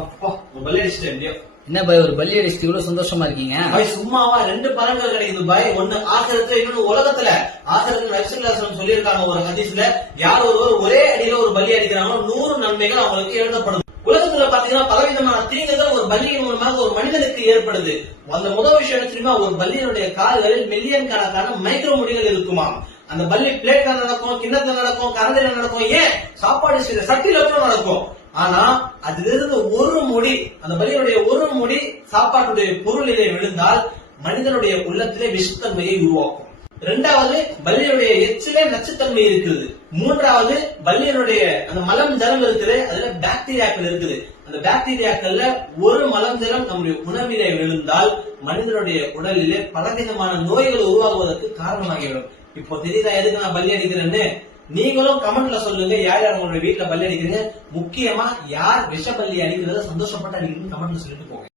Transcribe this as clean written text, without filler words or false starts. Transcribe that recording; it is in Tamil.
அப்பா ஒரு பல்லி அடிச்சிட்டேன் எப்படியோ. என்ன பாய் ஒரு பல்லி அடிச்சுட்டு இவ்வளவு சந்தோஷமா இருக்கீங்க? பாய் சும்மாவா 2 பலன்கள் கிடைக்குது பாய். ஒண்ணு ஆசிரத்துல, இன்னொன்னு உலகத்துல. ஆசிரத்துல நபிஸல்லல்லாஹு சொல்லியிருக்காங்க ஒரு ஹதீஸ்ல, யார் ஒருவர் ஒரே அடியில ஒரு பல்லி அடிக்கிறாங்களோ 100 நன்மைகள் அவங்களுக்கு எழுதப்படும். உலகத்துல பாத்தீங்கன்னா பலவிதமான தீங்குகள் ஒரு பல்லியின் மூலமாக ஒரு மனிதனுக்கு ஏற்படுது. அந்த முதல் விஷயம் என்ன தெரியுமா? ஒரு பல்லியினுடைய கால்களில் மில்லியன் கணக்கான மைக்ரோ முடிகள் இருக்குமா. அந்த பல்லி பிளேட்ல நடக்கும், கிண்ணத்துல நடக்கும், கரண்டில நடக்கும், ஏன் சாப்பாடு செய்த சட்டில கூட நடக்கும். ஆனா அதுல இருந்து ஒரு முடி, அந்த பலியுடைய ஒரு முடி சாப்பாட்டுடைய பொருளிலே விழுந்தால் மனிதனுடைய உள்ளத்திலே விஷத்தன்மையை உருவாக்கும். 2வது பல்லியுடைய எச்சிலே நச்சுத்தன்மை இருக்குது. 3வது பல்லியனுடைய அந்த மலம் ஜலம் இருக்குது, அதுல பாக்டீரியாக்கள் இருக்குது. அந்த பாக்டீரியாக்கள்ல ஒரு மலம் ஜலம் நம்முடைய உணவிலே விழுந்தால் மனிதனுடைய உடலிலே பலவிதமான நோய்கள் உருவாகுவதற்கு காரணமாகிவிடும். இப்போ தெரியுதா எதுக்கு நான் பல்லி அடிக்கிறேன்னு? நீங்களும் கமெண்ட்ல சொல்லுங்க, யார் யார் உங்களுடைய வீட்டுல பல்லி அடிக்கிறீங்க, முக்கியமா யார் விஷ பல்லி அடிக்கிறத சந்தோஷப்பட்டு அடிக்கிறீங்கன்னு கமெண்ட்ல சொல்லிட்டு போங்க.